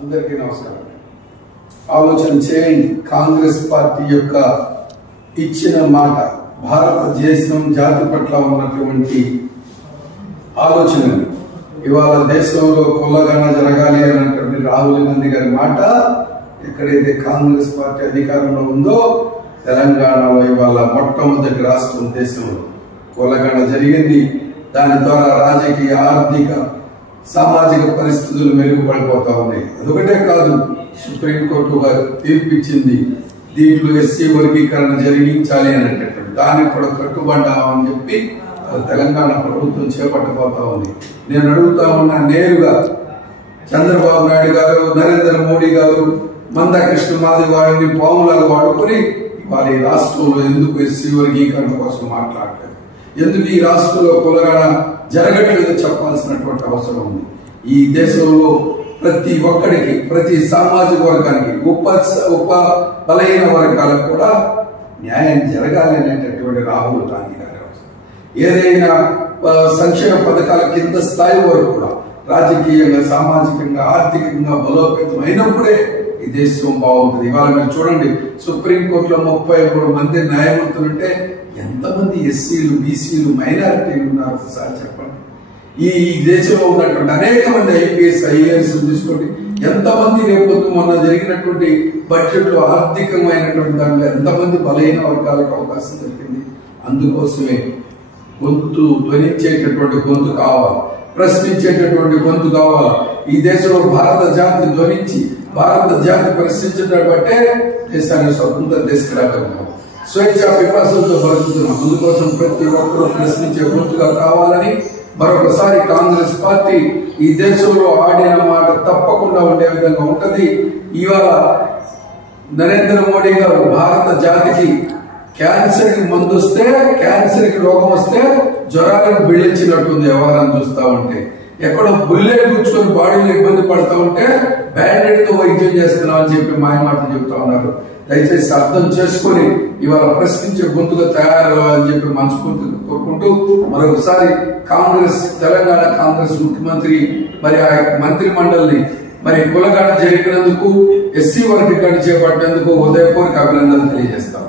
అందరికీ నమస్కారం. ఆలోచన చేయండి. కాంగ్రెస్ పార్టీ యొక్క ఇచ్చిన మాట, భారతదేశం జాతి పట్ల ఉన్నటువంటి ఆలోచనలు ఇవాళ దేశంలో కొల్లగాన జరగాలి అన్నటువంటి రాహుల్ గాంధీ గారి మాట ఎక్కడైతే కాంగ్రెస్ పార్టీ అధికారంలో ఉందో తెలంగాణలో ఇవాళ మొట్టమొదటి రాష్ట్రం దేశంలో కొల్లగాన జరిగింది. దాని ద్వారా రాజకీయ, ఆర్థిక, సామాజిక పరిస్థితులు మెరుగుపడిపోతా ఉన్నాయి. అదొకటే కాదు, సుప్రీంకోర్టు వారు తీర్పిచ్చింది దీంట్లో ఎస్సీ వర్గీకరణ జరిగించాలి అనేటటువంటి దానికి కూడా కట్టుబడ్డామని చెప్పి తెలంగాణ ప్రభుత్వం చేపట్టబోతా ఉంది. నేను అడుగుతా ఉన్నా, నేరుగా చంద్రబాబు నాయుడు గారు, నరేంద్ర మోడీ గారు మందకృష్ణ మాదిగ వారిని పాములాగా వాడుకొని ఇవాళ ఈ రాష్ట్రంలో ఎందుకు ఎస్సీ వర్గీకరణ కోసం మాట్లాడలేదు, ఎందుకు ఈ రాష్ట్రంలో కులగణ జరగట్లేదు చెప్పాల్సినటువంటి అవసరం ఉంది. ఈ దేశంలో ప్రతి ఒక్కడికి, ప్రతి సామాజిక వర్గానికి, ఉప బలహీన వర్గాలకు కూడా న్యాయం జరగాలి అనేటటువంటి రాహుల్ గాంధీ గారి అవసరం. ఏదైనా సంక్షేమ పథకాల కింద స్థాయి వరకు కూడా రాజకీయంగా, సామాజికంగా, ఆర్థికంగా బలోపేతం అయినప్పుడే ఈ దేశం బాగుంటుంది. ఇవాళ మీరు చూడండి, సుప్రీంకోర్టులో 33 మంది న్యాయమూర్తులుంటే ఎంతమంది ఎస్సీలు, బీసీలు, మైనారిటీలు ఉన్నారు ఒకసారి చెప్పండి. ఈ దేశంలో ఉన్నటువంటి అనేక మంది ఐపీఎస్, ఐఏఎస్ తీసుకోండి, ఎంతమంది రేపు మొన్న జరిగినటువంటి బడ్జెట్ లో ఆర్థికమైనటువంటి దాంట్లో ఎంతమంది బలహీన వర్గాలకు అవకాశం దొరికింది. అందుకోసమే గొంతు ధ్వనించేటటువంటి గొంతు కావాలి, ప్రశ్నించేటటువంటి గొంతు కావాలి. ఈ దేశంలో భారత జాతి ధ్వనించి, భారత జాతి ప్రశ్నించడం బట్టే దేశాన్ని స్వతంత్ర తీసుకురాగలిగాం. స్వేచ్ఛ పిపాసంతో బతుకుతున్నాం. అందుకోసం ప్రతి ఒక్కరూ ప్రశ్నించే గొంతుగా కావాలని మరొకసారి కాంగ్రెస్ పార్టీ ఈ దేశంలో ఆడిన మాట తప్పకుండా ఉండే విధంగా ఉంటది. ఇవాళ నరేంద్ర మోడీ గారు భారత జాతికి క్యాన్సర్ కి మందు వస్తే, క్యాన్సర్ కి రోగం వస్తే జ్వరాలను బిళ్ళించినట్టుంది వ్యవహారం చూస్తా ఉంటే. ఎక్కడో బుల్లెట్ కూర్చొని బాడీలో ఇబ్బంది పడతా ఉంటే బ్యాండెడ్ తో వైద్యం చేస్తున్నాం అని చెప్పి మాయమాటలు చెప్తా ఉన్నారు. దయచేసి అర్థం చేసుకుని ఇవాళ ప్రశ్నించే గొంతుగా తయారు అని చెప్పి మనస్ఫూర్తి కోరుకుంటూ మరొకసారి కాంగ్రెస్, తెలంగాణ కాంగ్రెస్ ముఖ్యమంత్రి మరి ఆ మంత్రి మండలిని మరి కులగణ జరిగినందుకు, ఎస్సీ వర్గీకరణ చేపట్టినందుకు హృదయపూర్వక అభినందనలు తెలియజేస్తాం.